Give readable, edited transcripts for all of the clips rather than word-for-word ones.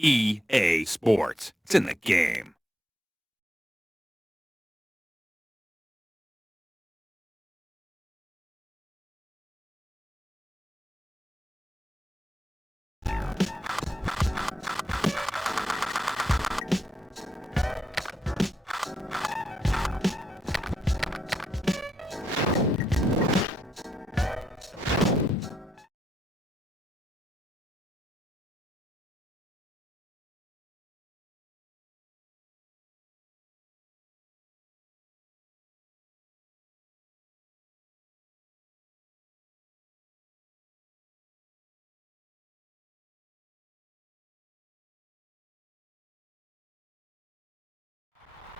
EA Sports. It's in the game.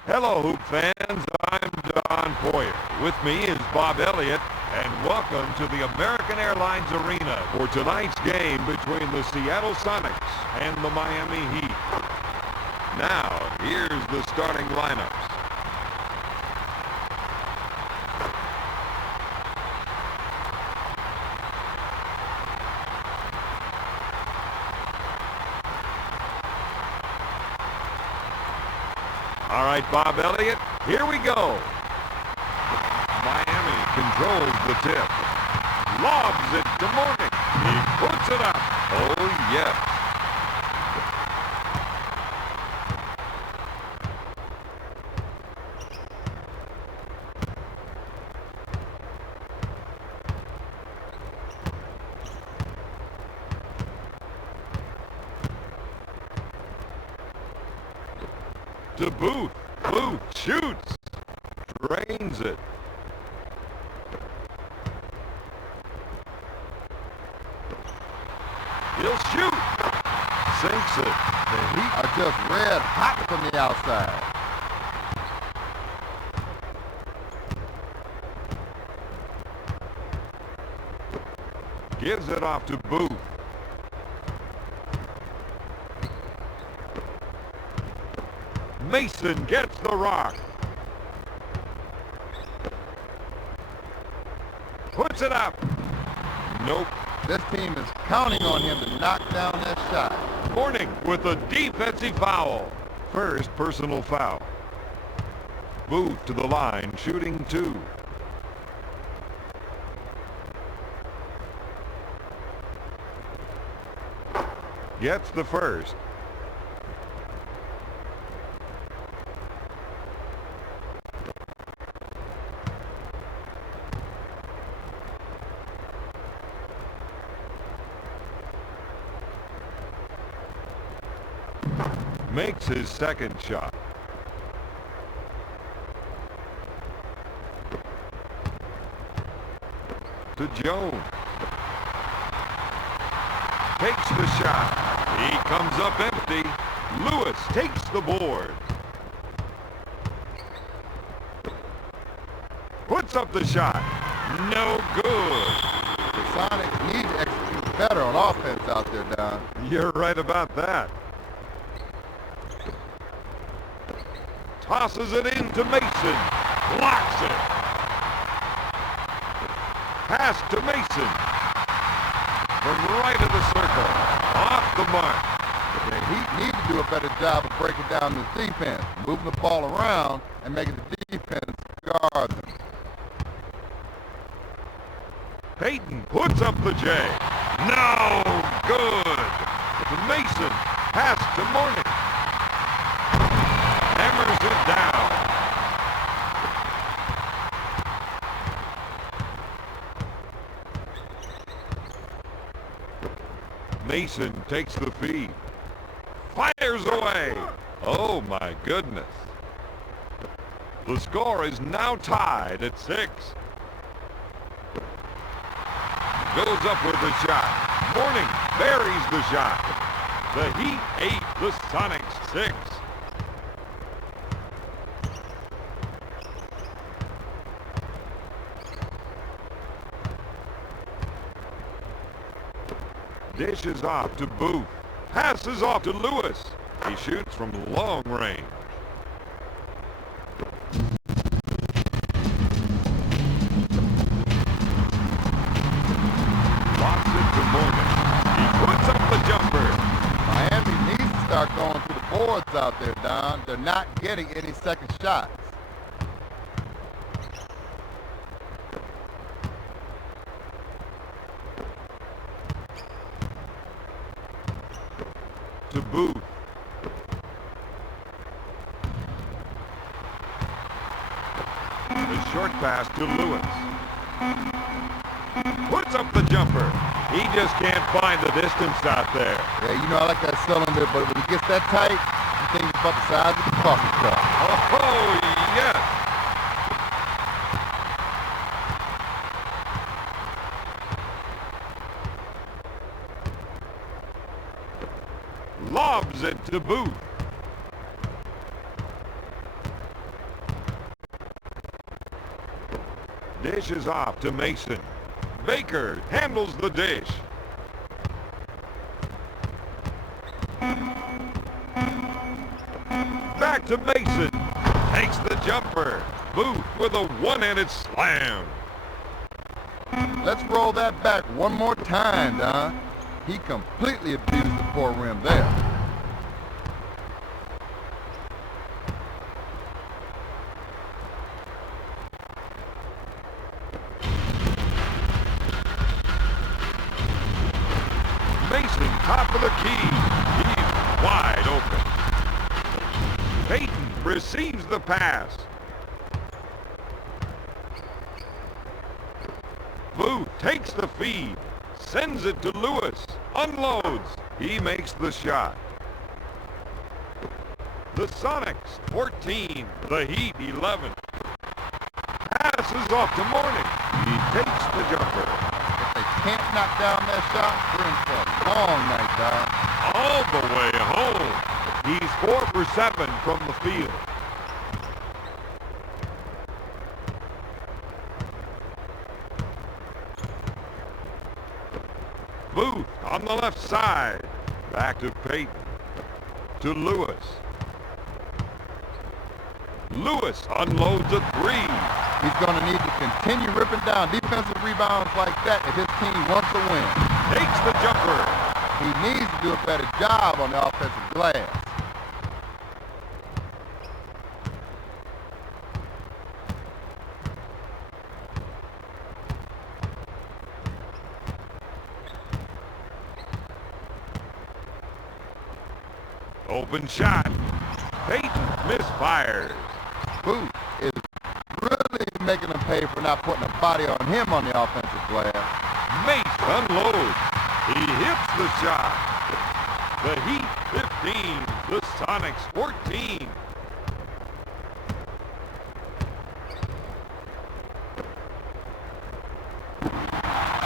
Hello, Hoop fans. I'm Don Poyer. With me is Bob Elliott, and welcome to the American Airlines Arena for tonight's game between the Seattle Sonics and the Miami Heat. Now, here's the starting lineups. All right, Bob Elliott, here we go. Miami controls the tip. Lobs it to Morning. He puts it up. Oh, yes. To Booth. Booth shoots. Drains it. He'll shoot. Sinks it. The Heat are just red hot from the outside. Gives it off to Booth. Mason gets the rock. Puts it up. Nope. This team is counting on him to knock down that shot. Morning with a defensive foul. First personal foul. Booth to the line, shooting two. Gets the first. Makes his second shot. To Jones. Takes the shot. He comes up empty. Lewis takes the board. Puts up the shot. No good. The Sonics need to execute better on offense out there, Don. You're right about that. Tosses it into Mason. Blocks it. Pass to Mason. From right of the circle. Off the mark. The Heat need to do a better job of breaking down the defense, moving the ball around and making the defense guard them. Payton puts up the J. No good. To Mason. Pass to Morning. Hammers it down. Mason takes the feed. Fires away. Oh my goodness. The score is now tied at 6. Goes up with the shot. Morning buries the shot. The Heat 8, the Sonics 6. Dishes off to Booth. Passes off to Lewis. He shoots from long range. Locks it to Morgan. He puts up the jumper. Miami needs to start going to the boards out there, Don. They're not getting any second shots. To Booth. The short pass to Lewis. Puts up the jumper. He just can't find the distance out there. Yeah, you know, I like that cylinder, but when it gets that tight, you think it's about the size of the coffee cup. Oh, yes. Lobs it to Booth. Dishes off to Mason. Baker handles the dish. Back to Mason. Takes the jumper. Booth with a one-handed slam. Let's roll that back one more time, Don. He completely abused the poor rim there. Mason, top of the key. He's wide open. Payton receives the pass. Booth takes the feed. Sends it to Lewis. Unloads. He makes the shot. The Sonics, 14. The Heat, 11. Passes off to Mourning. He takes the jumper. If they can't knock down that shot, we're in for a long night, Don. All the way home. He's 4 for 7 from the field. Booth on the left side. Back to Payton. To Lewis. Lewis unloads a three. He's going to need to continue ripping down defensive rebounds like that if his team wants to win. Takes the jumper. He needs to do a better job on the offensive glass. Open shot. Payton misfires. Booth is really making them pay for not putting a body on him on the offensive glass. Mace unloads. He hits the shot. The Heat 15. The Sonics 14.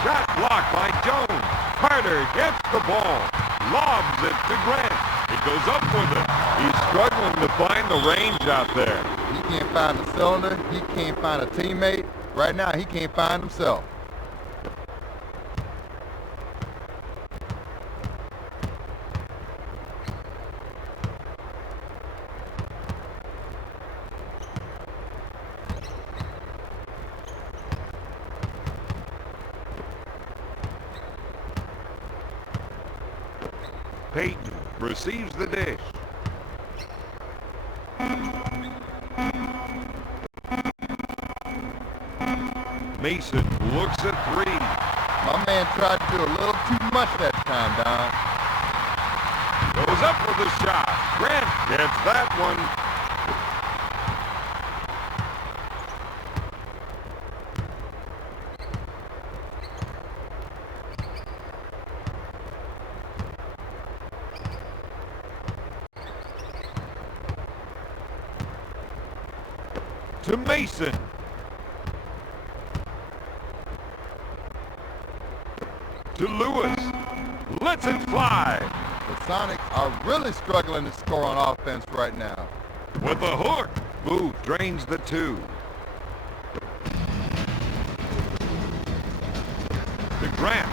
Shot blocked by Jones. Carter gets the ball. Lobs it to Grant. He goes up with it. He's struggling to find the range out there. He can't find the cylinder. He can't find a teammate. Right now, he can't find himself. Payton receives the dish. Mason looks at three. My man tried to do a little too much that time, Don. Goes up with a shot. Grant gets that one. To Mason. To Lewis. Lets it fly. The Sonics are really struggling to score on offense right now. With a hook. Booth drains the two. To Grant.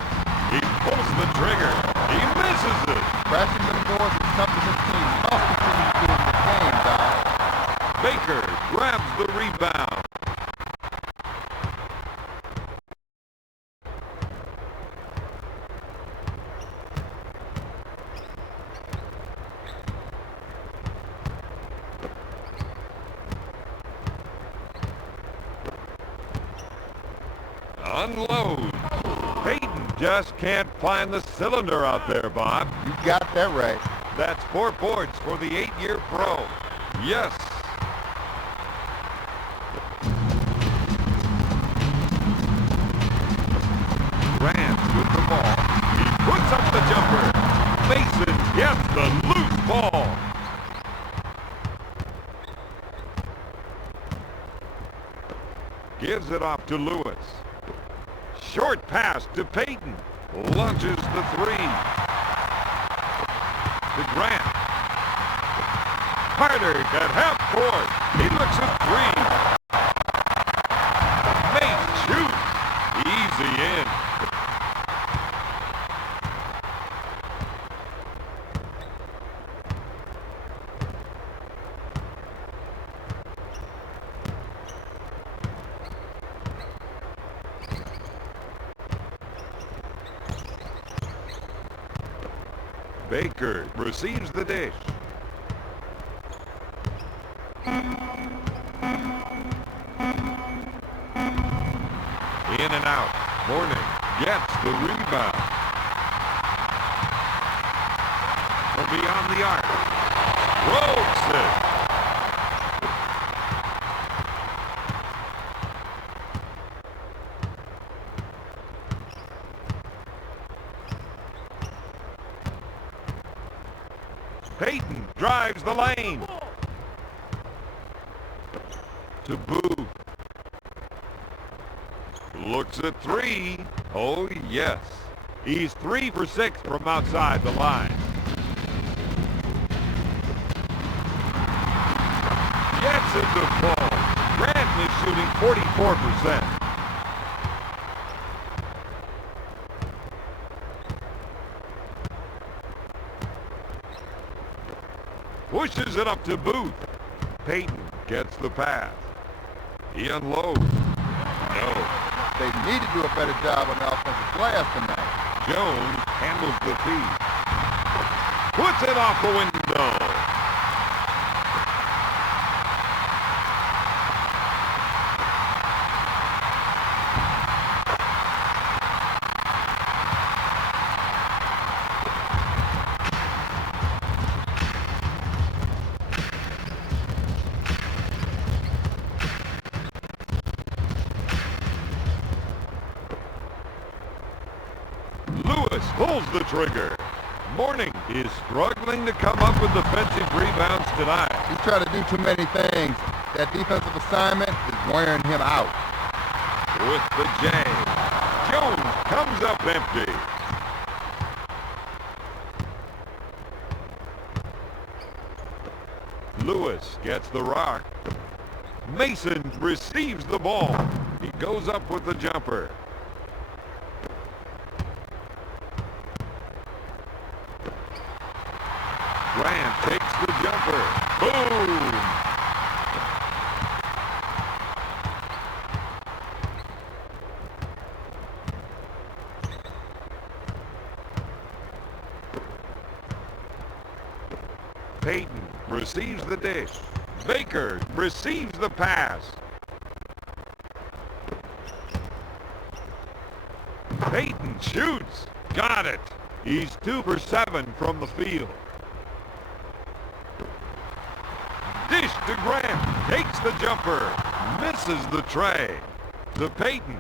He pulls the trigger. He misses it. Crashing them boards is something this team must continue to do in the game, Don. Baker grabs the rebound. Unload. Peyton just can't find the cylinder out there, Bob. You got that right. That's 4 points for the 8-year pro. Yes. Grant with the ball. He puts up the jumper. Mason gets the loose ball. Gives it off to Lewis. Short pass to Peyton. Launches the 3. To Grant. Carter at half court. He looks at 3. Mace shoots. Easy in. Baker receives the dish. In and out. Morning gets the rebound. From beyond the arc. Ropes it. Peyton drives the lane. To Booth. Looks at 3. Oh, yes. He's 3 for 6 from outside the line. Gets it to fall. Grant is shooting 44%. Pushes it up to Booth. Peyton gets the pass. He unloads. No. They need to do a better job on the offensive glass tonight. Jones handles the feed. Puts it off the window. Lewis pulls the trigger. Morning is struggling to come up with defensive rebounds tonight. He's trying to do too many things. That defensive assignment is wearing him out. With the jam. Jones comes up empty. Lewis gets the rock. Mason receives the ball. He goes up with the jumper. Grant takes the jumper. Boom! Peyton receives the dish. Baker receives the pass. Peyton shoots. Got it. He's 2 for 7 from the field. Dish to Grant. Takes the jumper. Misses the tray. To Peyton.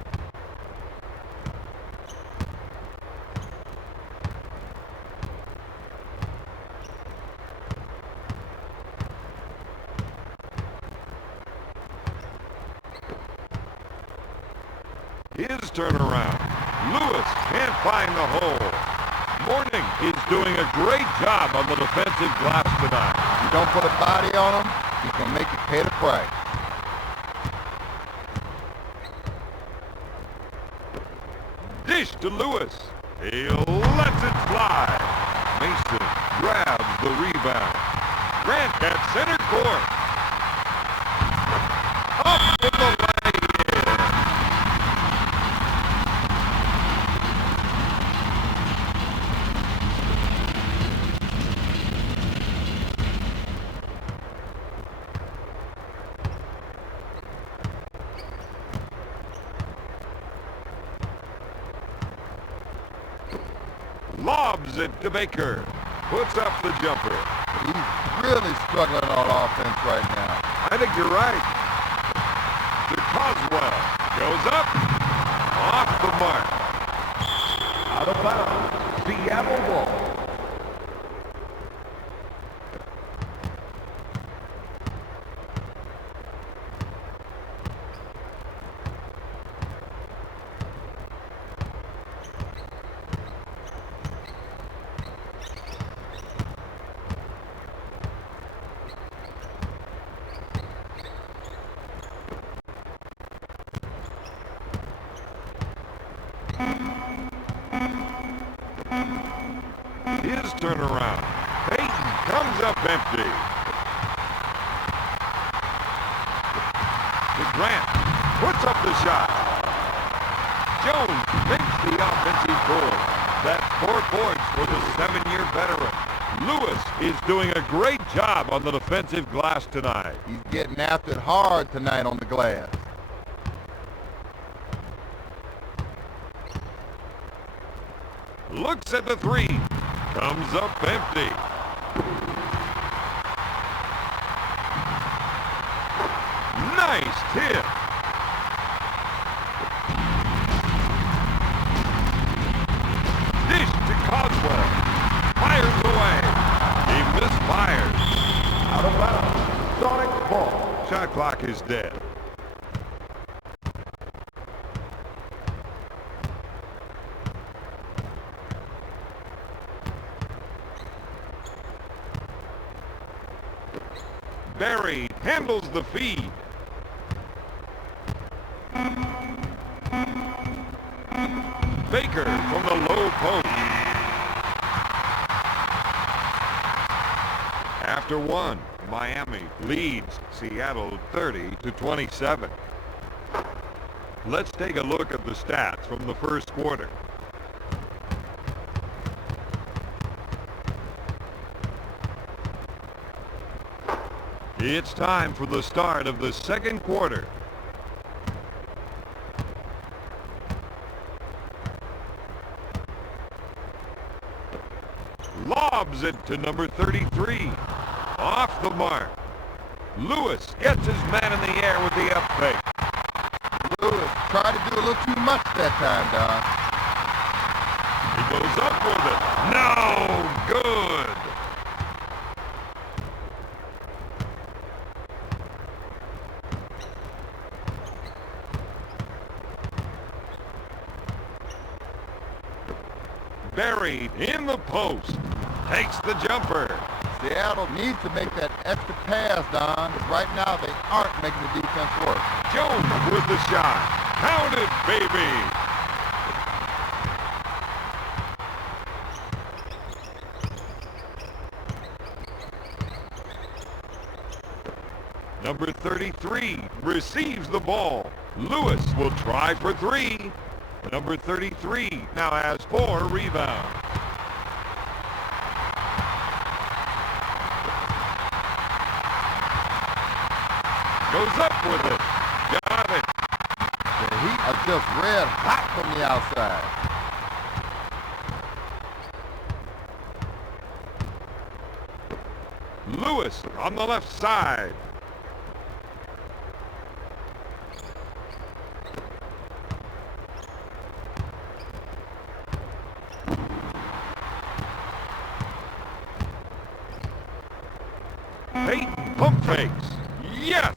His turnaround. Lewis can't find the hole. Morning is doing a great job on the defensive glass tonight. You don't put a body on him, he can make you pay the price. Dish to Lewis. He lets it fly. Mason grabs the rebound. Grant at center court. Up with the lay-in. Lobs it to Baker. Puts up the jumper. He's really struggling on offense right now. I think you're right. To Coswell. Goes up. Off the mark. Out of bounds. Seattle ball. His turnaround. Peyton comes up empty. To Grant. Puts up the shot. Jones makes the offensive goal. That's 4 points for the 7-year veteran. Lewis is doing a great job on the defensive glass tonight. He's getting after it hard tonight on the glass. Looks at the 3. Comes up empty. Nice tip. Dish to Coswell. Fires away. He misfires. Out of bounds. Sonic ball. Shot clock is dead. Barry handles the feed. Baker from the low post. After 1, Miami leads Seattle 30-27. Let's take a look at the stats from the first quarter. It's time for the start of the second quarter. Lobs it to number 33. Off the mark. Lewis gets his man in the air with the up fake. Lewis tried to do a little too much that time, Don. He goes up with it. No good. Buried in the post. Takes the jumper. Seattle needs to make that extra pass, Don. Right now, they aren't making the defense work. Jones with the shot. Count it, baby. Number 33 receives the ball. Lewis will try for 3. Number 33 now has 4 rebounds. Goes up with it. Got it. The Heat are just red hot from the outside. Lewis on the left side. Peyton pump fakes. Yes!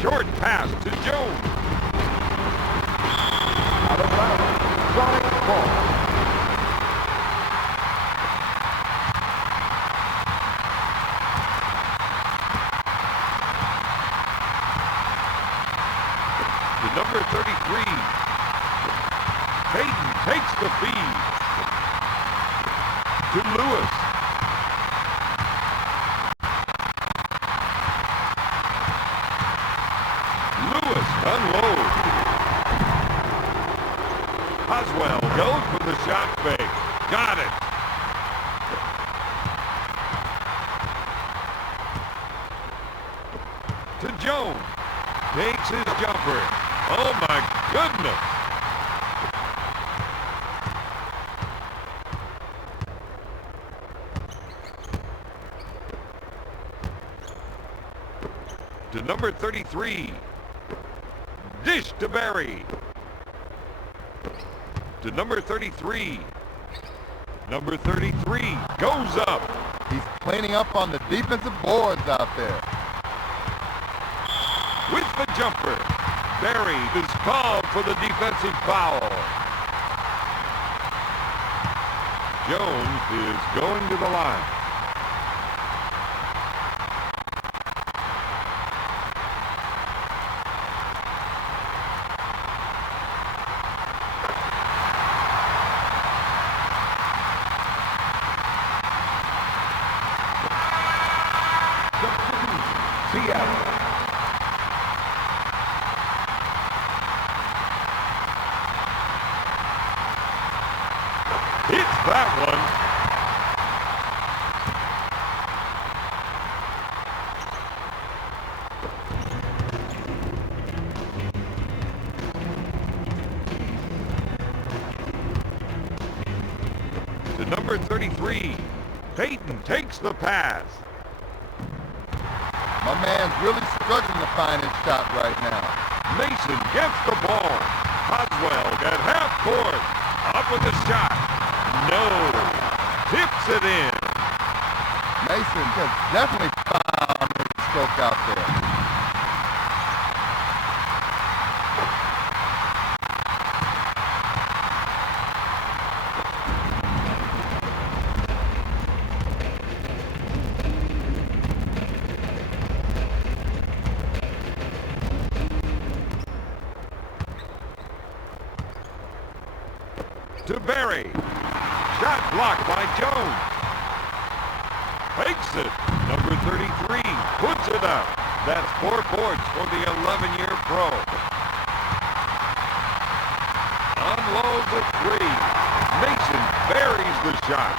Short pass to Jones. Out of bounds. Sonic ball. To number 33. Peyton takes the feed. To Lewis. Lewis unloads. Coswell goes for the shot fake. Got it. To Jones. Takes his jumper. Oh my goodness. goodness. To number 33. Dish to Barry. To number 33. Number 33 goes up. He's cleaning up on the defensive boards out there. With the jumper, Barry is called for the defensive foul. Jones is going to the line. Seattle. Hits that one. To number 33, Peyton takes the pass. My man's really struggling to find his shot right now. Mason gets the ball. Oswald at half court. Up with the shot. No. Tips it in. Mason has definitely found his stroke out there. To Barry. Shot blocked by Jones. Fakes it. Number 33 puts it up. That's 4 points for the 11-year pro. Unloads a 3. Mason buries the shot.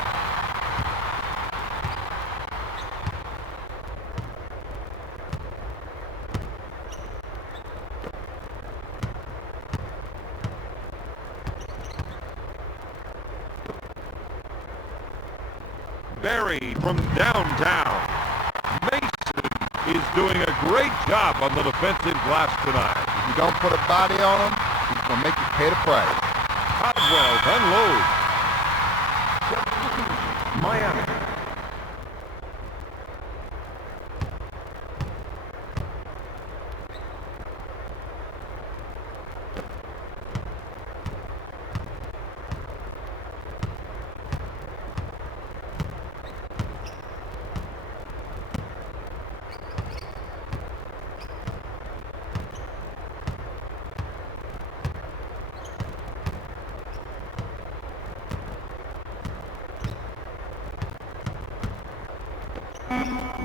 Barry from downtown. Mason is doing a great job on the defensive glass tonight. If you don't put a body on him, he's going to make you pay the price. Oswald unloads. Miami.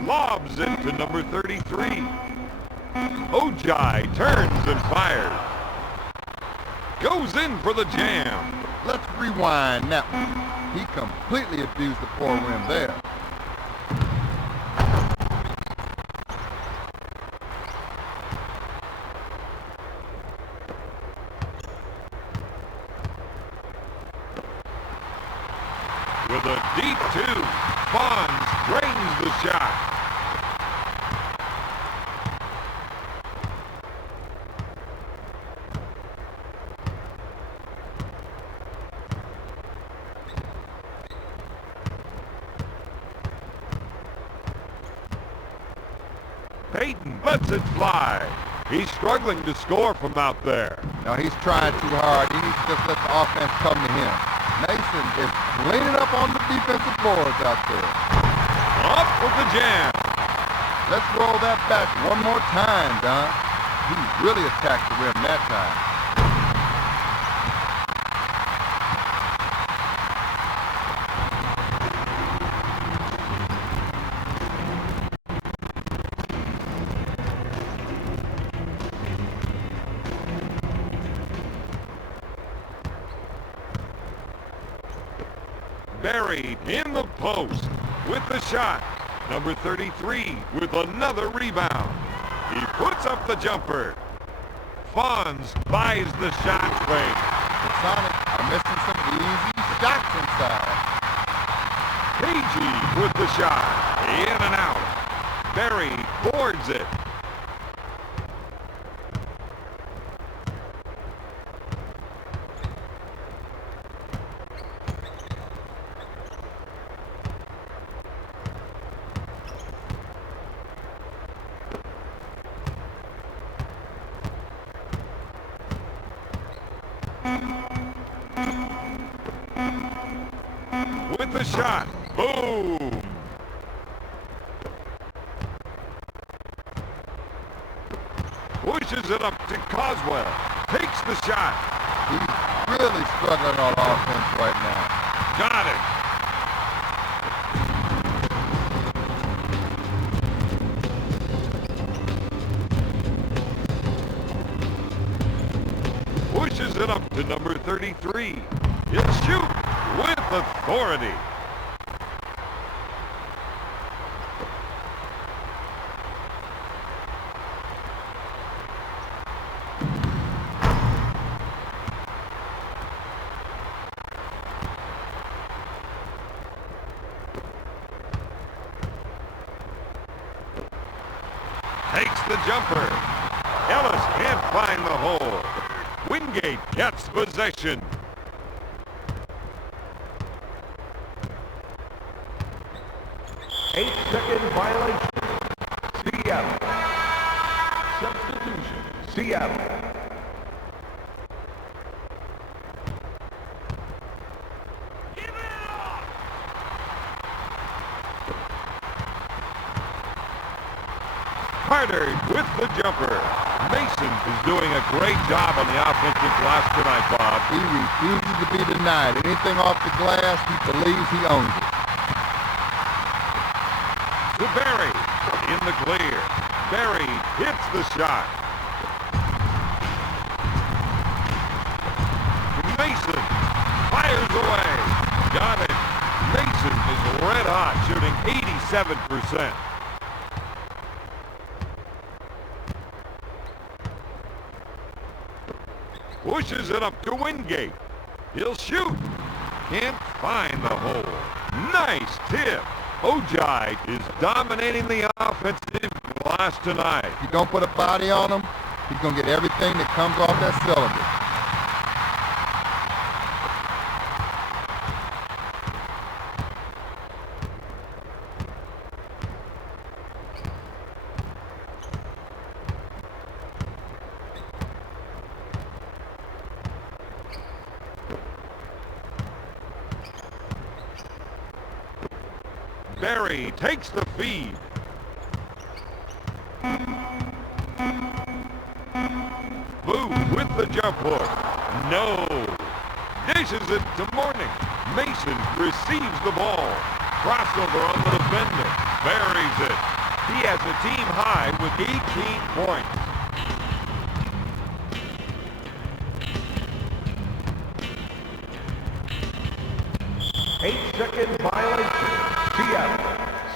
Lobs it to number 33. Ojai turns and fires. Goes in for the jam. Let's rewind that one. He completely abused the poor rim there. With a deep 2, Bonds drains the shot. Peyton lets it fly. He's struggling to score from out there. Now he's trying too hard. He needs to just let the offense come to him. Mason is cleaning up on the defensive boards out there. Up with the jam. Let's roll that back one more time, Don. He really attacked the rim that time. Buried in the post with the shot. Number 33 with another rebound. He puts up the jumper. Fonz buys the shot fake. The Sonics are missing some easy shots inside. Cagey with the shot. In and out. Barry boards it. With the shot. Boom! Pushes it up to Coswell. Takes the shot. He's really struggling on offense right now. Got it. Pushes it up to number 33. He'll shoot with authority. Takes the jumper. Ellis can't find the hole. Wingate gets possession. Eight-second violation. Seattle. Substitution. Seattle. Carter with the jumper. Mason is doing a great job on the offensive glass tonight, Bob. He refuses to be denied. Anything off the glass, he believes he owns it. To Barry in the clear. Barry hits the shot. Mason fires away. Got it. Mason is red hot, shooting 87%. Pushes it up to Wingate. He'll shoot. Can't find the hole. Nice tip. Ojai is dominating the offensive glass tonight. If you don't put a body on him, he's going to get everything that comes off that cylinder. Barry takes the feed. Boo with the jump hook. No. Dishes it to Morning. Mason receives the ball. Crossover on the defender. Buries it. He has a team high with 18 points. Eight-second violation. Seattle.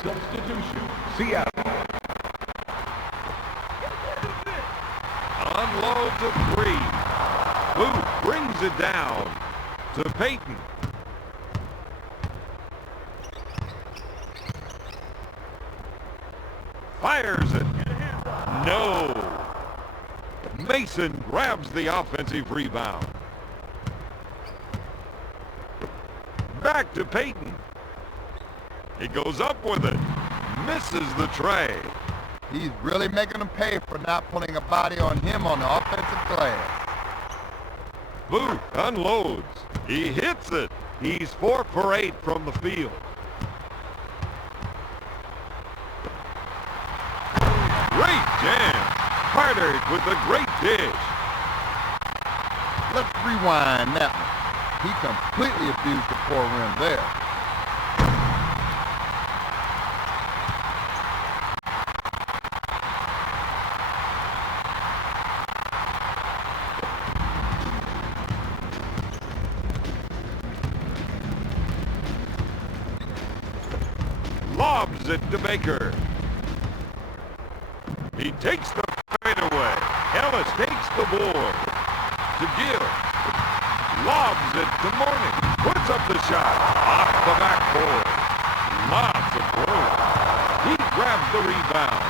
Substitution. Seattle. Unloads a three. Boo brings it down to Peyton. Fires it. No. Mason grabs the offensive rebound. Back to Peyton. He goes up with it. Misses the tray. He's really making them pay for not putting a body on him on the offensive glass. Booth unloads. He hits it. He's 4 for 8 from the field. Great jam. Carter with a great dish. Let's rewind that one. He completely abused the poor rim there. Lobs it to Baker. He takes the fadeaway. Ellis takes the the board. To Gill. Lobs it to Morning. Puts up the shot. Off the backboard. Lots of work. He grabs the rebound.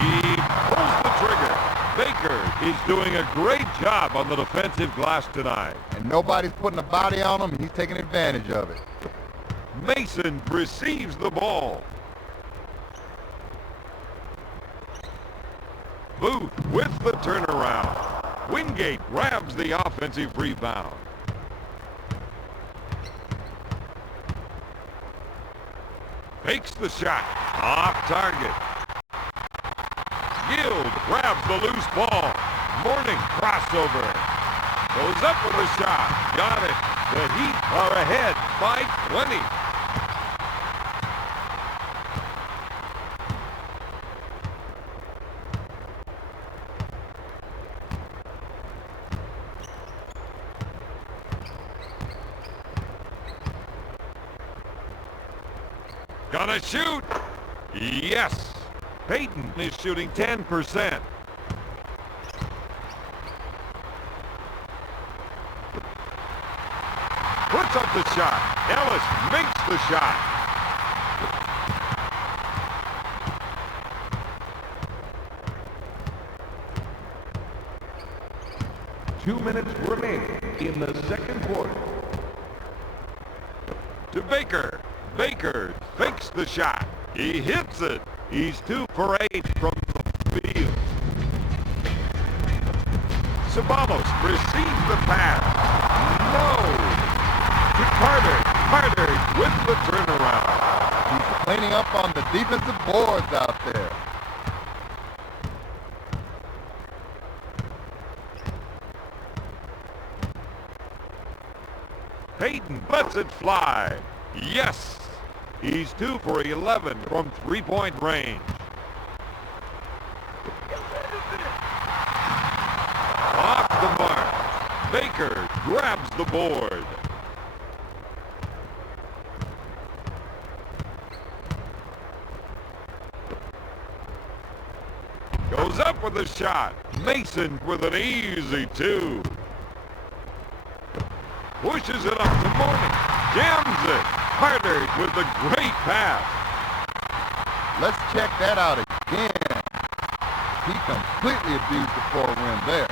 He pulls the trigger. Baker is doing a great job on the defensive glass tonight. And nobody's putting a body on him. He's taking advantage of it. Mason receives the ball. Booth with the turnaround. Wingate grabs the offensive rebound. Fakes the shot. Off target. Guild grabs the loose ball. Morning crossover. Goes up with a shot. Got it. The Heat are ahead by 20. Gonna shoot. Yes. Peyton is shooting 10%. Puts up the shot. Ellis makes the shot. Two minutes remaining in the second quarter. To Baker. Baker fakes the shot. He hits it. He's 2 for 8 from the field. Sabalos receives the pass. No. To Carter. Carter with the turnaround. He's cleaning up on the defensive boards out there. Peyton lets it fly. Yes. He's 2 for 11 from three-point range. Off the mark. Baker grabs the board. Goes up with a shot. Mason with an easy 2. Pushes it up to Morning. Jams it. Carter with a great pass. Let's check that out again. He completely abused the floor rim there.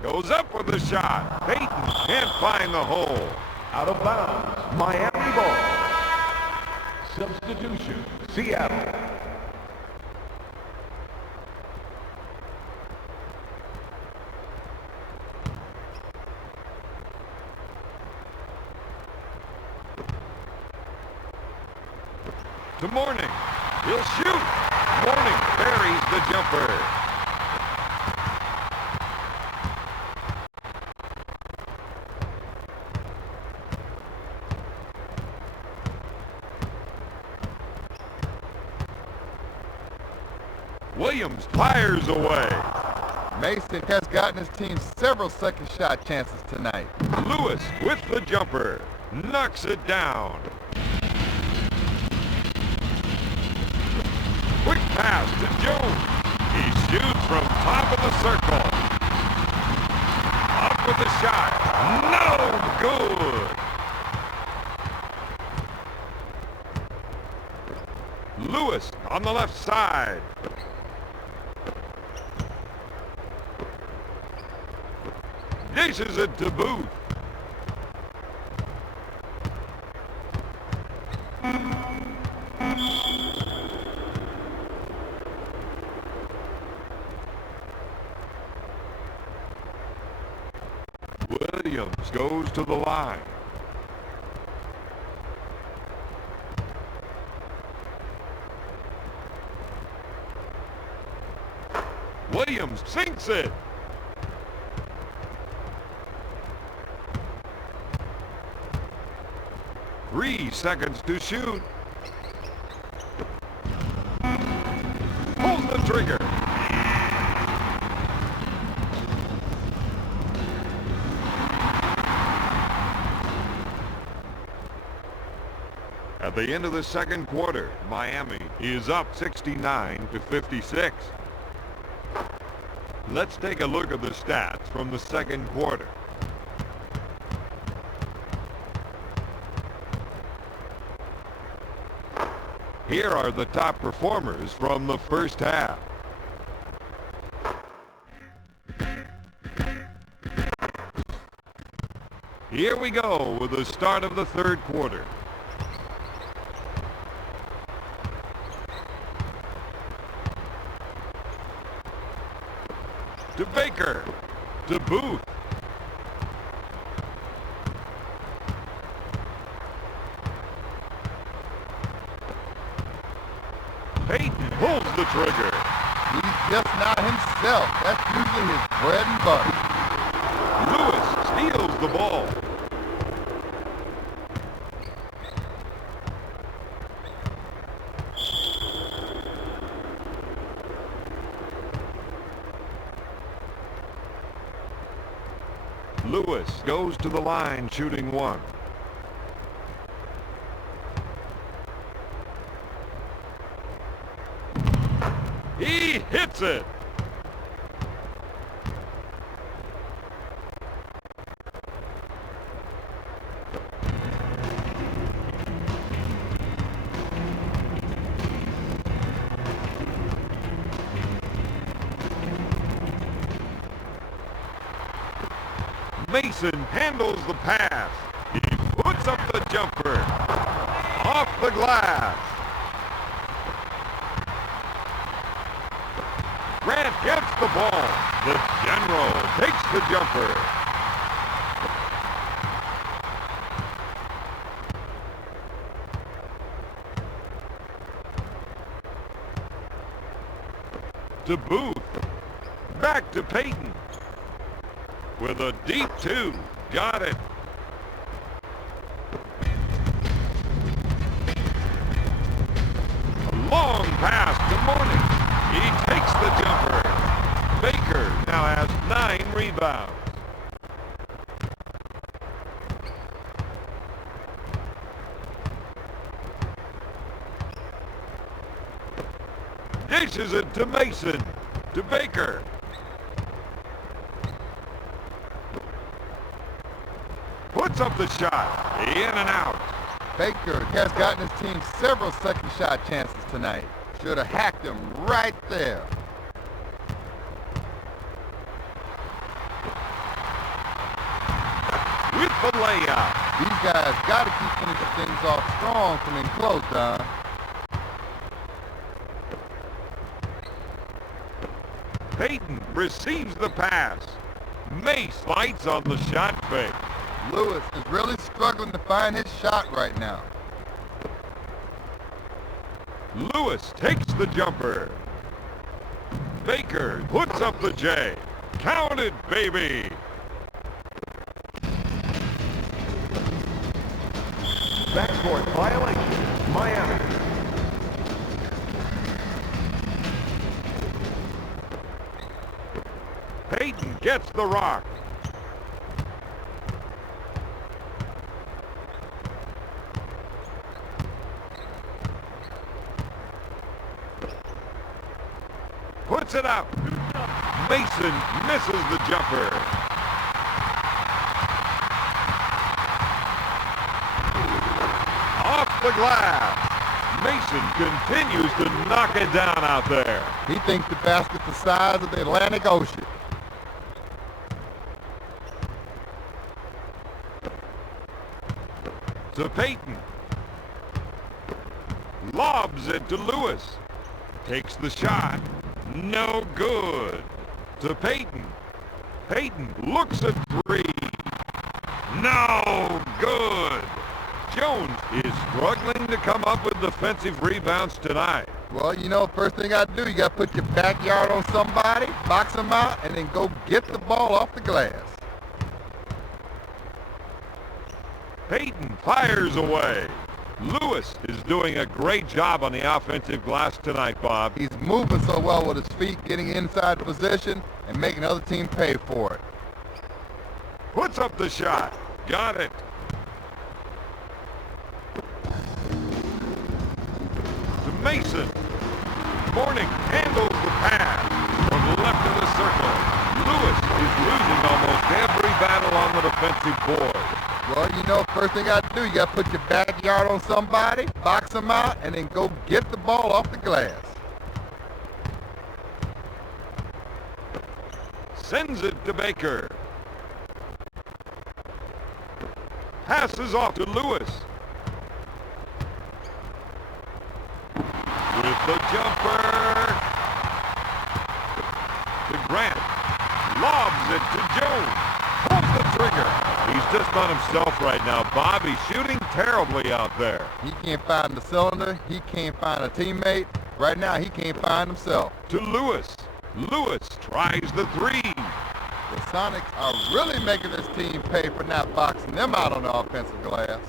Goes up with a shot. Peyton can't find the hole. Out of bounds, Miami ball. Substitution, Seattle. To Morning. He'll shoot. Morning buries the jumper. Williams fires away. Mason has gotten his team several second shot chances tonight. Lewis with the jumper. Knocks it down. Quick pass to Jones. He shoots from top of the circle. Up with the shot. No good. Lewis on the left side. Dishes it to Booth. Williams goes to the line. Williams sinks it. 3 seconds to shoot. Pulls the trigger. At the end of the second quarter, Miami is up 69-56. Let's take a look at the stats from the second quarter. Here are the top performers from the first half. Here we go with the start of the third quarter. To Baker, to Booth. Peyton pulls the trigger. He's just not himself. That's usually his bread and butter. Lewis steals the ball. Lewis goes to the line shooting one. He hits it. Mason handles the pass. He puts up the jumper. Off the glass. Grant gets the ball. The General takes the jumper. To Booth. Back to Peyton. With a deep two. Got it. A long pass to Morning. He takes the jumper. Baker now has 9 rebounds. Dishes it to Mason. To Baker. Puts up the shot. In and out. Baker has gotten his team several second shot chances tonight. Should have hacked him right there. With the layup. These guys got to keep finishing things off strong from in close, Don. Peyton receives the pass. Mace fights on the shot fake. Lewis is really struggling to find his shot right now. Lewis takes the jumper. Baker puts up the J. Count it, baby. Backcourt violation. Miami. Peyton gets the rock. Puts it up. Mason misses the jumper. Off the glass. Mason continues to knock it down out there. He thinks the basket's the size of the Atlantic Ocean. To Peyton. Lobs it to Lewis. Takes the shot. No good. To Peyton. Peyton looks at 3. No good. Jones is struggling to come up with defensive rebounds tonight. Well, you know, first thing I do, you got to put your backyard on somebody, box them out, and then go get the ball off the glass. Peyton fires away. Lewis is doing a great job on the offensive glass tonight, Bob. He's moving so well with his feet, getting inside the position, and making the other team pay for it. Puts up the shot. Got it. To Mason. Morning handles the pass from the left of the circle. Lewis is losing almost every battle on the defensive board. Well, you know, first thing you got to do, you got to put your backyard on somebody, box them out, and then go get the ball off the glass. Sends it to Baker. Passes off to Lewis. With the jumper. To Grant. Lobs it to Jones. Pulls the trigger. He's just not himself right now, Bob. He's shooting terribly out there. He can't find the cylinder. He can't find a teammate. Right now, he can't find himself. To Lewis. Lewis tries the three. The Sonics are really making this team pay for not boxing them out on the offensive glass.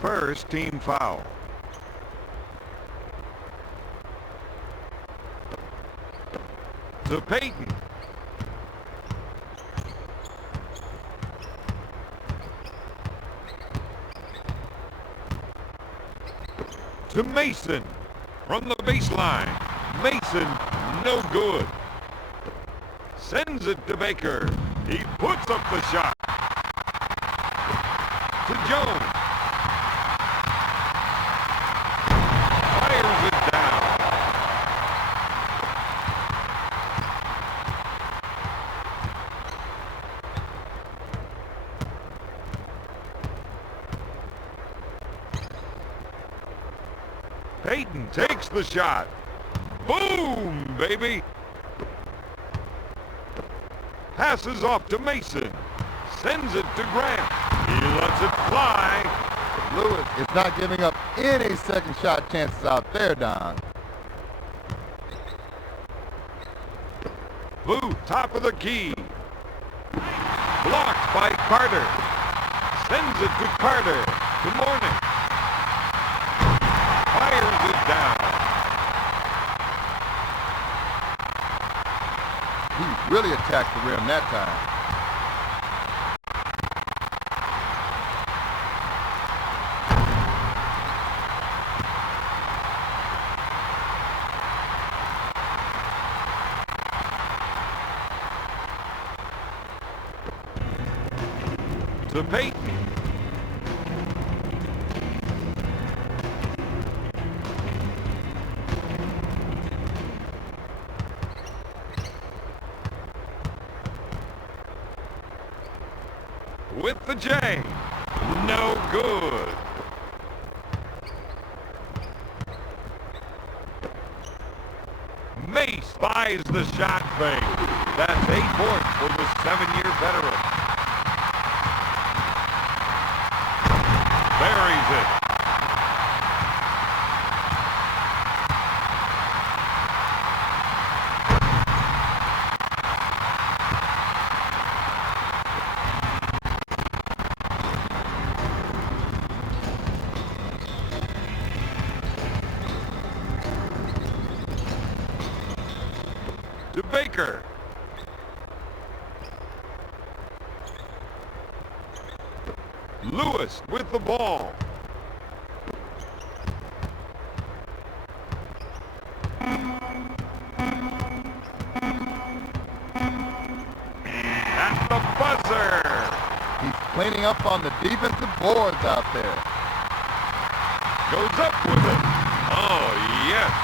First team foul. To Peyton. To Mason. From the baseline. Mason, no good. Sends it to Baker. He puts up the shot. To Jones. Fires it down. Peyton takes the shot. Boom, baby. Passes off to Mason. Sends it to Grant. He lets it fly. Lewis is not giving up any second shot chances out there, Don. Booth, top of the key. Blocked by Carter. Sends it to Carter. Good morning. Fires it down. He really attacked the rim that time. To Peyton. With the J. No good. Mace buys the shot fake. That's 8 points for the 7-year veteran. Buries it. To Baker. Lewis with the ball. At the buzzer. He's cleaning up on the defensive boards out there. Goes up with it. Oh, yes.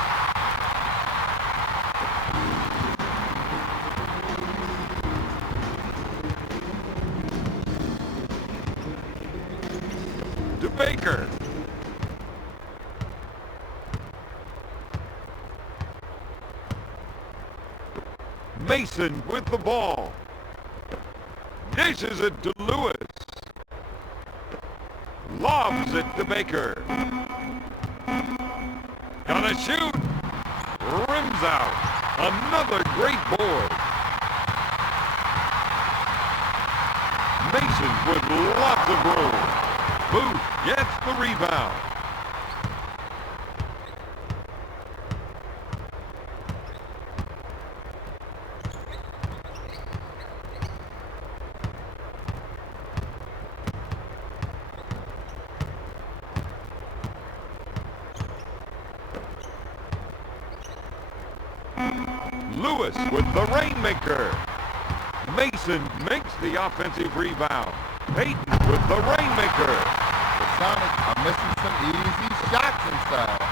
To Baker. Mason with the ball. Dishes it to Lewis. Lobs it to Baker. Gonna shoot. Rims out. Another great board. Mason with lots of room. Booth gets the rebound. Lewis with the rainmaker. Mason makes the offensive rebound. Payton with the rainmaker. The Sonics are missing some easy shots inside.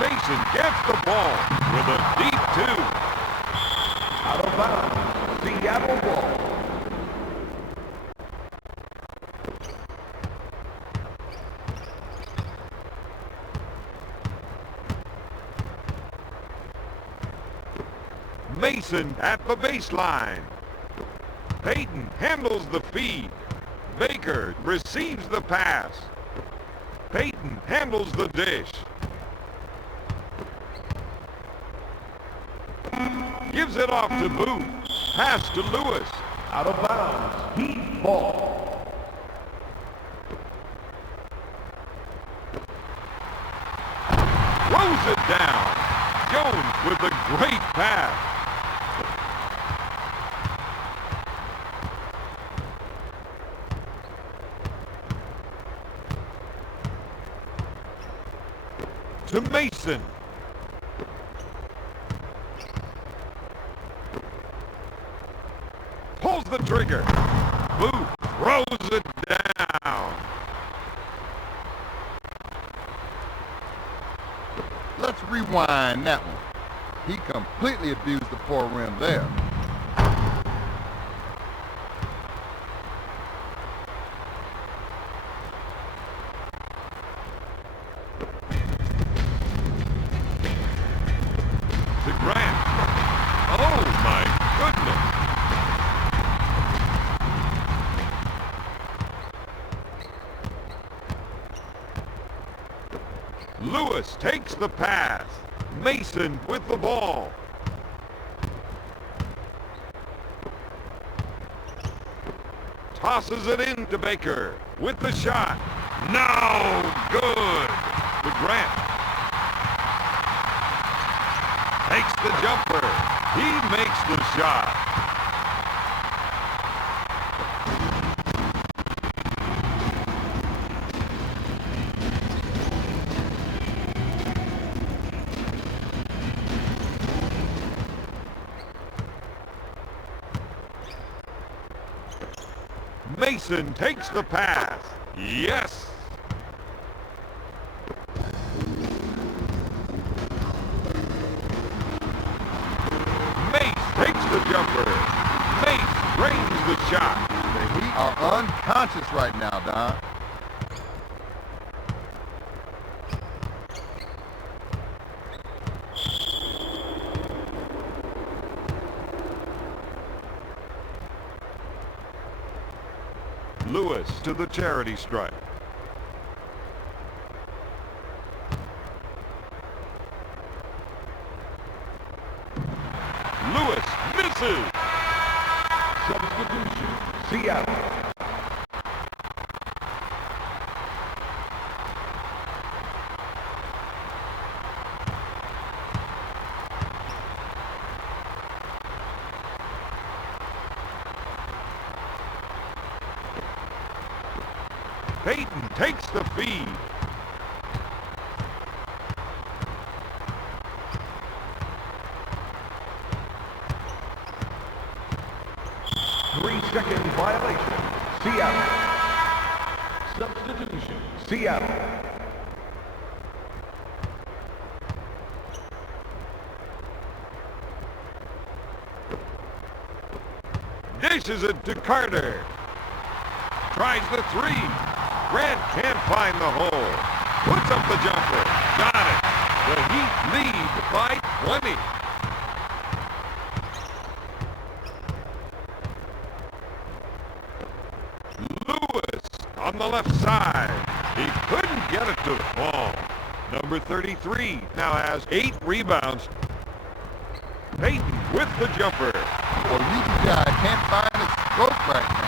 Mason gets the ball with a deep two. Out of bounds. Seattle ball. Mason at the baseline. Payton handles the feed. Baker receives the pass. Payton handles the dish. Gives it off to Booth. Pass to Lewis. Out of bounds. Heat ball. Throws it down. Jones with a great pass. To Mason. Pulls the trigger. Booth throws it down. Let's rewind that one. He completely abused the poor rim there. To Grant. Oh my goodness. Lewis takes the pass. Mason with the ball. Tosses it in to Baker with the shot. No good. To Grant. Takes the jumper. He makes the shot. Mason takes the pass. Yes. Mace takes the jumper. Mace drains the shot. The Heat are unconscious right now, Don. Lewis to the charity stripe. Lewis misses. Substitution. Seattle. Payton takes the feed. Three-second violation. Seattle. Substitution. Seattle. Dishes it to Carter. Tries the three. Grant can't find the hole. Puts up the jumper. Got it. The Heat lead by 20. Lewis on the left side. He couldn't get it to fall. Number 33 now has 8 rebounds. Payton with the jumper. Well, you guys can't find a stroke right now.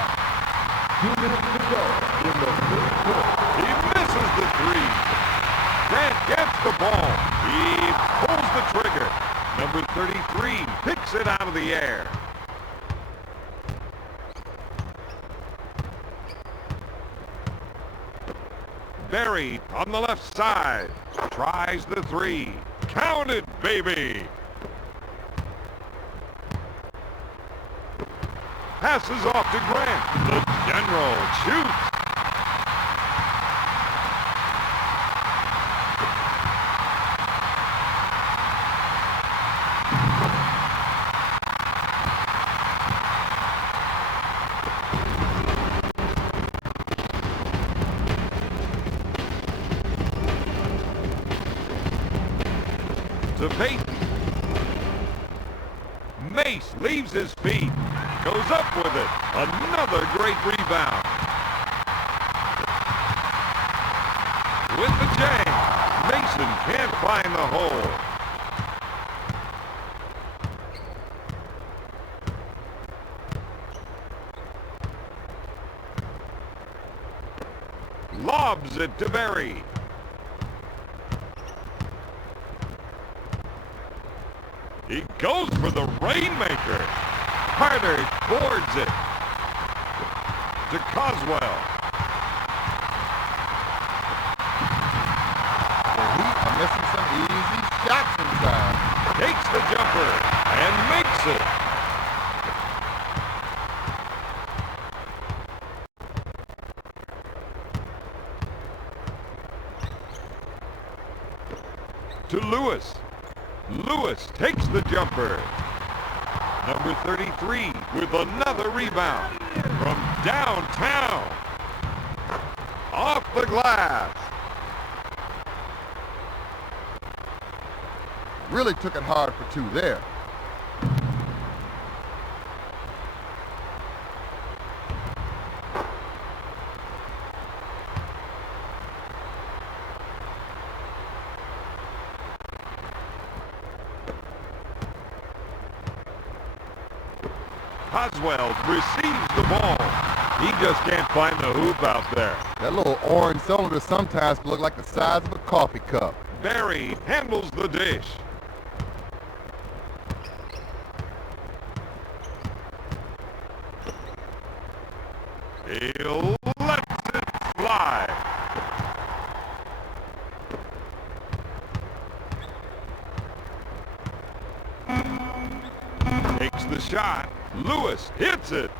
2 minutes to go in the third quarter. Grant gets the ball. He pulls the trigger. Number 33 picks it out of the air. Barry on the left side. Tries the three. Count it, baby. Passes off to Grant. The General shoots. To Peyton. Mace leaves his feet. Goes up with it. Another great rebound. With the jam. Mason can't find the hole. Lobs it to Barry. He goes for the rainmaker. Carter boards it to Coswell. The Heat are missing some easy shots inside. Takes the jumper and makes it. To Lewis. Lewis takes the jumper. Number 33 with another rebound from downtown. Off the glass. Really took it hard for two there. Coswell receives the ball. He just can't find the hoop out there. That little orange cylinder sometimes can look like the size of a coffee cup. Barry handles the dish. He lets it fly. Takes the shot. Lewis hits it.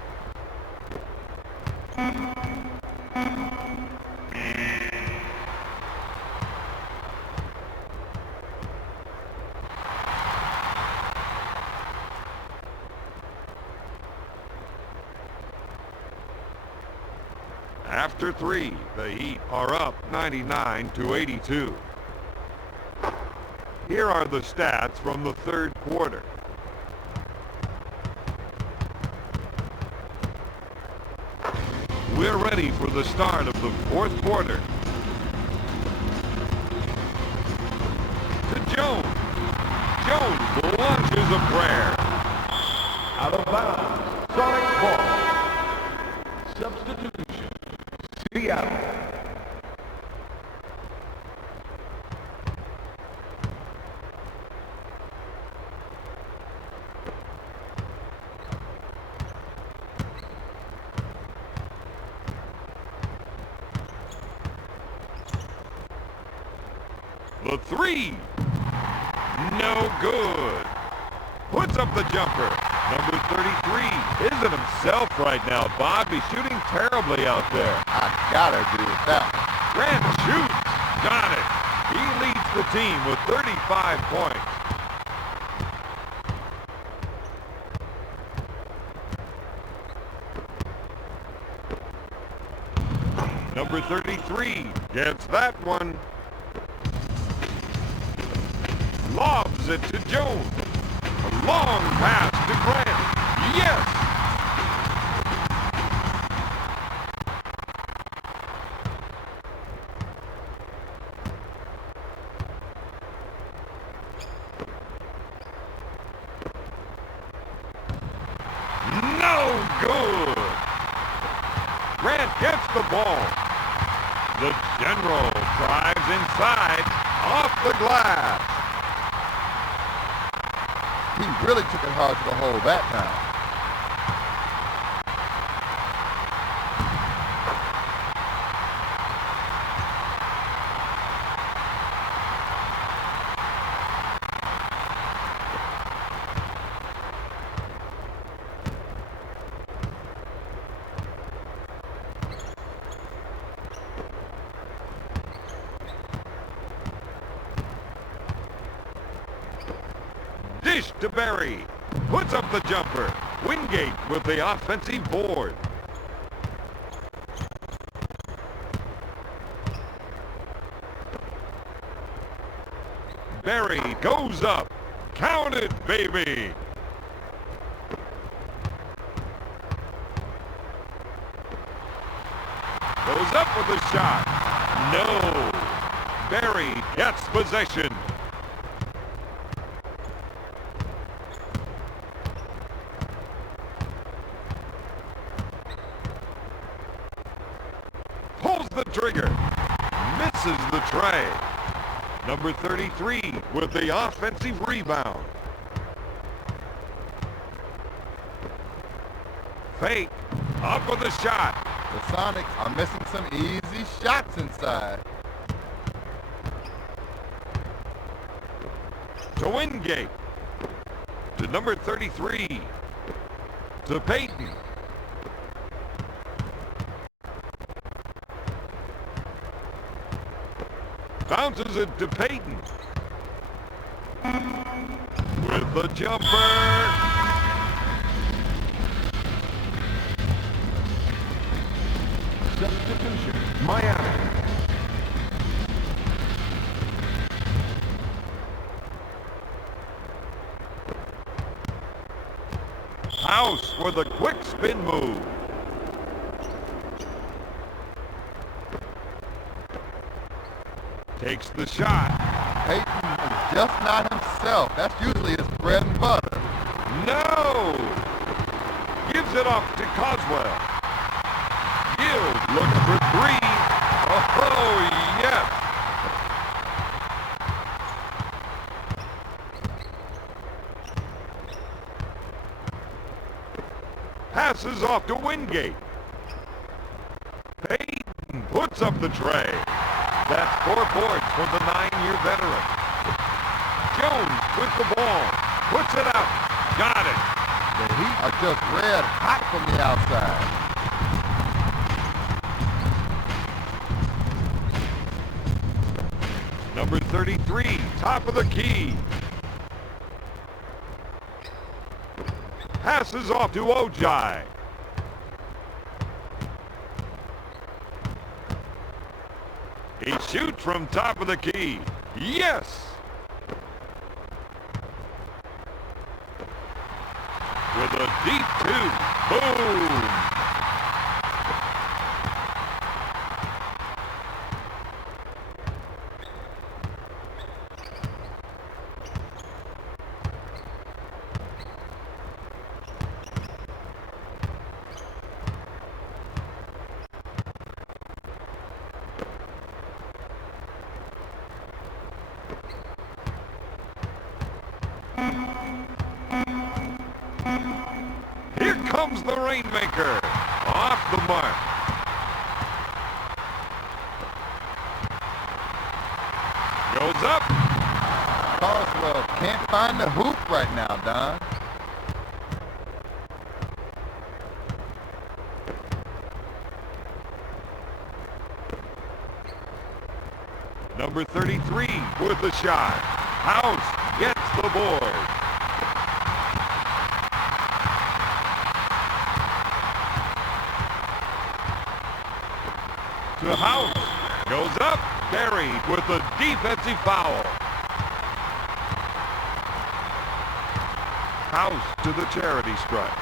After three, the Heat are up 99-82. Here are the stats from the third quarter. We're ready for the start of the fourth quarter. To Jones. Jones launches a prayer. Out of bounds. Sonic ball. Substitution. Seattle. The three. No good. Puts up the jumper. Number 33 isn't himself right now, Bob. He's shooting terribly out there. I gotta agree with that one. Grant shoots. Got it. He leads the team with 35 points. Number 33 gets that one. Lobs it to Jones. A long pass to Grant. Yes! No good! Grant gets the ball. The General drives inside. the glass. He really took it hard to the hole that time. Dish to Barry. Puts up the jumper. Wingate with the offensive board. Barry goes up. Count it, baby. Goes up with a shot. No. Barry gets possession. Pulls the trigger. Misses the tray. Number 33 with the offensive rebound. Fake. Up with a shot. The Sonics are missing some easy shots inside. To Wingate. To number 33. To Peyton. Bounces it to Peyton. With the jumper. Substitution, Miami. House with a quick spin move. Takes the shot. Peyton is just not himself. That's usually his bread and butter. No! Gives it off to Coswell. Gill looks for three. Oh, yes! Passes off to Wingate. Peyton puts up the tray. That's 4 points for the 9-year veteran. Jones with the ball. Puts it out. Got it. The Heat are just red hot from the outside. Number 33, top of the key. Passes off to Ojai. He shoots from top of the key. Yes! With a deep two. Boom! Here comes the Rainmaker. Off the mark. Goes up. Coswell can't find the hoop right now, Don. Number 33 with the shot. House gets the board. To House. Goes up. Buried with the defensive foul. House to the charity stripe.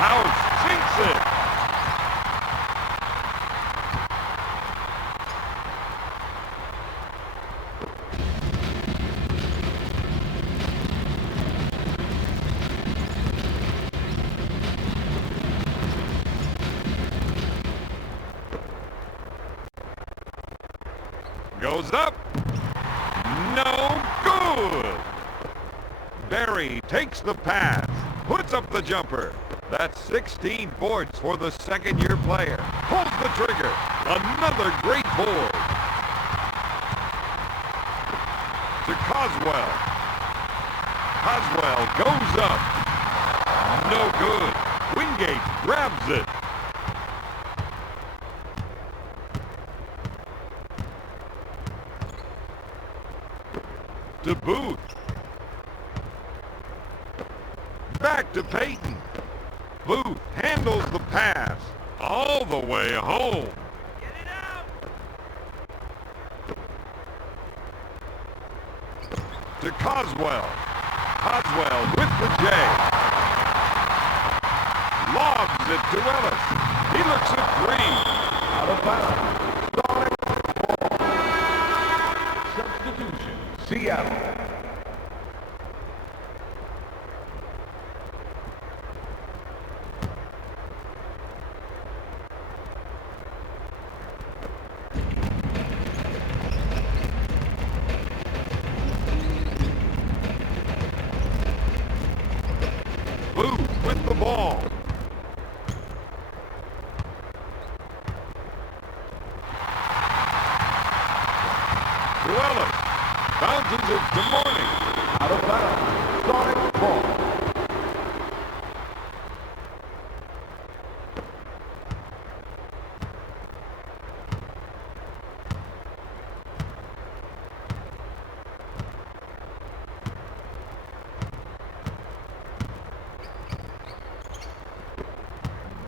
House sinks it. Goes up. No good. Barry takes the pass, puts up the jumper. That's 16 points for the second-year player. Pulls the trigger. Another great board. To Coswell. Coswell goes up. No good. Wingate grabs it. To Booth. Back to Peyton. Booth handles the pass all the way home. Get it out! To Coswell. Coswell with the J. Lobs it to Ellis. He looks at three. Out of bounds. Substitution. Seattle. Booth with the ball. To Ellis. Bounces it to Morning. Out of bounds. Sonic ball.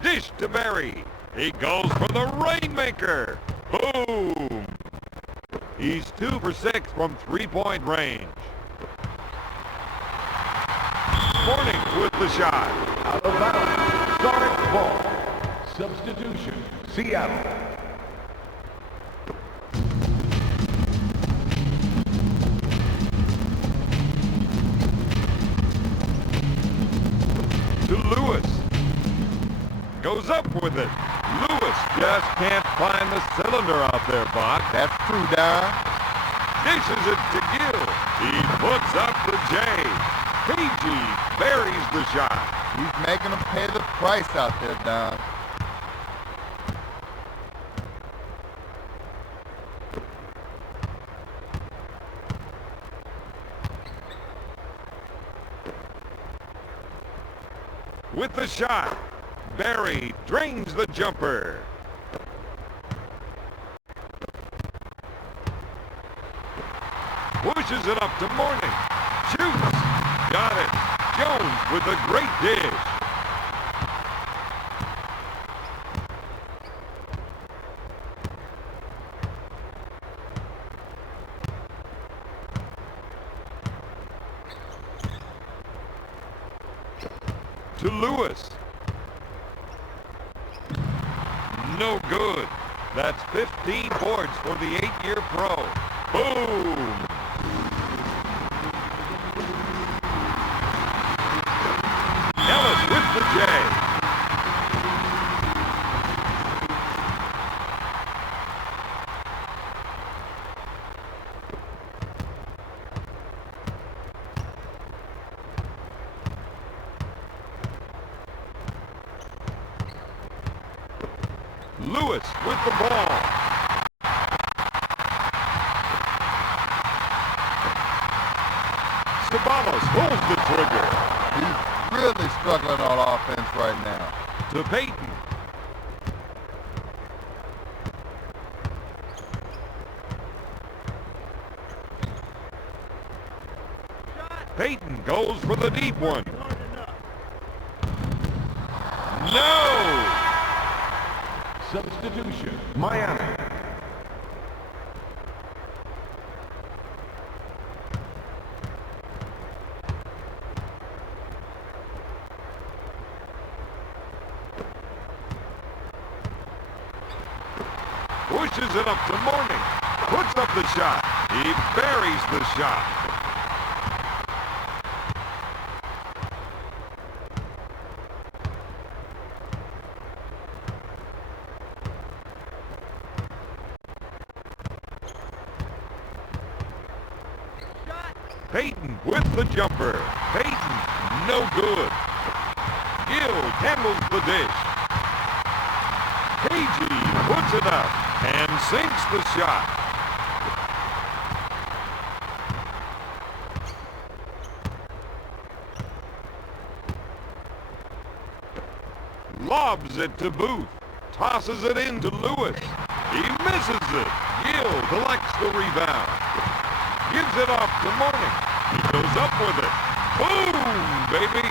Dish to Barry. He goes for the Rainmaker. Boom. He's 2 for 6 from three-point range. Morning with the shot. Out of bounds. Sonic ball. Substitution. Seattle. To Lewis. Goes up with it. Lewis just can't find the cylinder out there, Bob. That's true, Don. Dishes it to Gill. He puts up the J. PG buries the shot. He's making them pay the price out there, Don. With the shot, Barry drains the jumper. Pushes it up to Morning. Shoots. Got it. Jones with a great dish. To Lewis. No good. That's 15 boards for the 8-year pro. Boom! Ellis with the J. Lewis with the ball. Sabalos holds the trigger. He's really struggling on offense right now. To Peyton. Peyton goes for the deep one. No! Substitution. Miami. pushes it up to Morning. Puts up the shot. He buries the shot. Payton with the jumper. Payton, no good. Gill handles the dish. Pagey puts it up and sinks the shot. Lobs it to Booth. Tosses it in to Lewis. He misses it. Gill collects the rebound. Gives it off to Morning. He goes up with it. Boom, baby!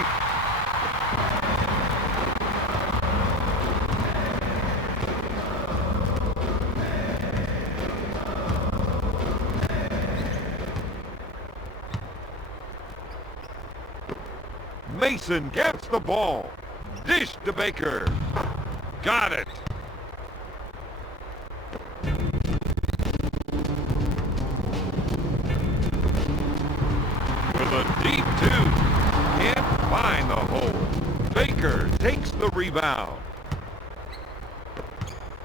Mason gets the ball. Dish to Baker. Got it. With a deep two. Can't find the hole. Baker takes the rebound.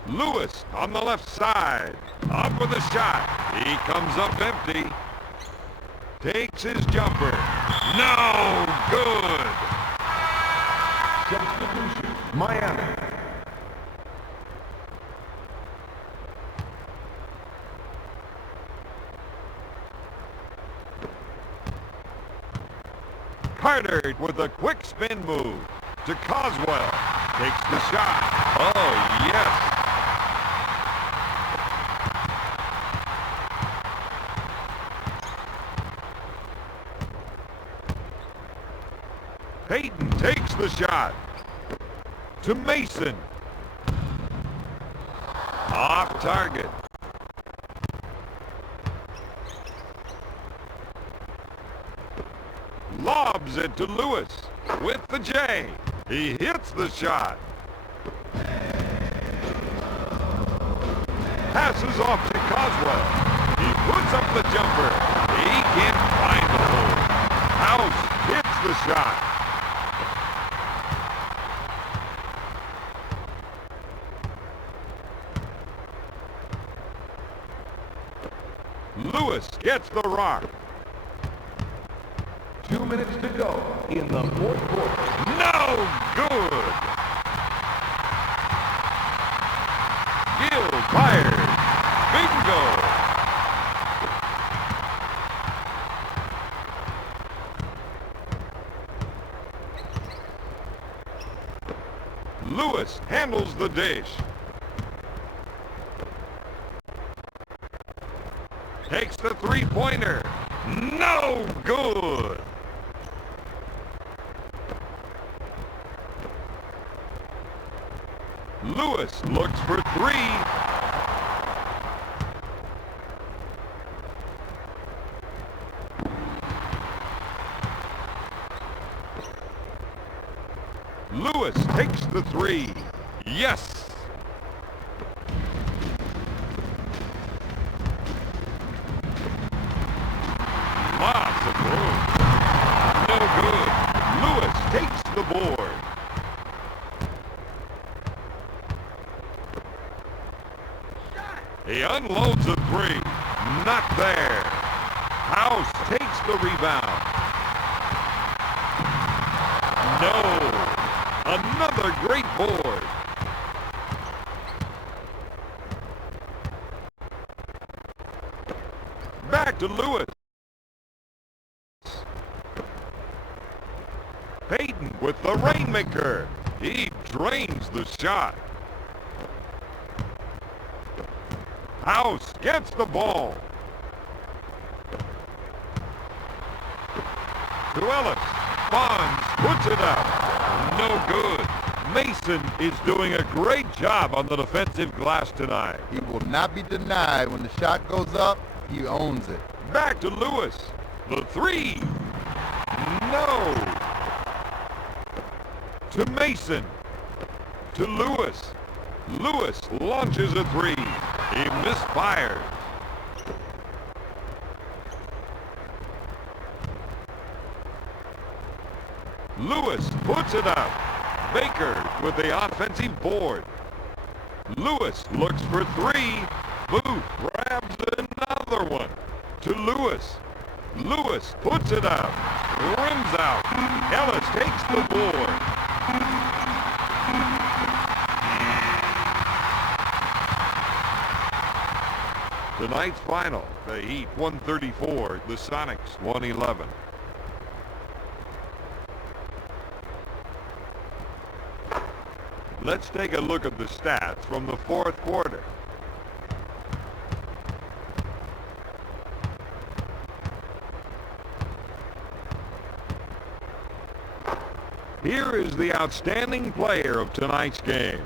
Lewis on the left side. Up with a shot. He comes up empty. Takes his jumper. No good. Substitution, Miami. Carter with a quick spin move to Coswell. Takes the shot. Oh, yes. Payton takes the shot. To Mason. Off target. Lobs it to Lewis with the J. He hits the shot. Passes off to Coswell. He puts up the jumper. He can't find the hole. House hits the shot. Lewis gets the rock. 2 minutes to go in the fourth quarter. No good. Gill fired. Bingo. Lewis handles the dish. Takes the three-pointer. No good. Lewis looks for three. Lewis takes the three. Yes. Lots of room. No good. Lewis takes the board. He unloads a three. Not there. House takes the rebound. No. Another great board. Back to Lewis. Payton with the rainmaker. He drains the shot. House gets the ball. To Ellis. Bonds puts it up. No good. Mason is doing a great job on the defensive glass tonight. He will not be denied. When the shot goes up, he owns it. Back to Lewis. The three. No. To Mason. To Lewis. Lewis launches a three. He misfired. Lewis puts it up. Baker with the offensive board. Lewis looks for three. Booth grabs another one to Lewis. Lewis puts it up. Rims out. Ellis takes the board. Tonight's final, the Heat 134, the Sonics 111. Let's take a look at the stats from the fourth quarter. Here is the outstanding player of tonight's game.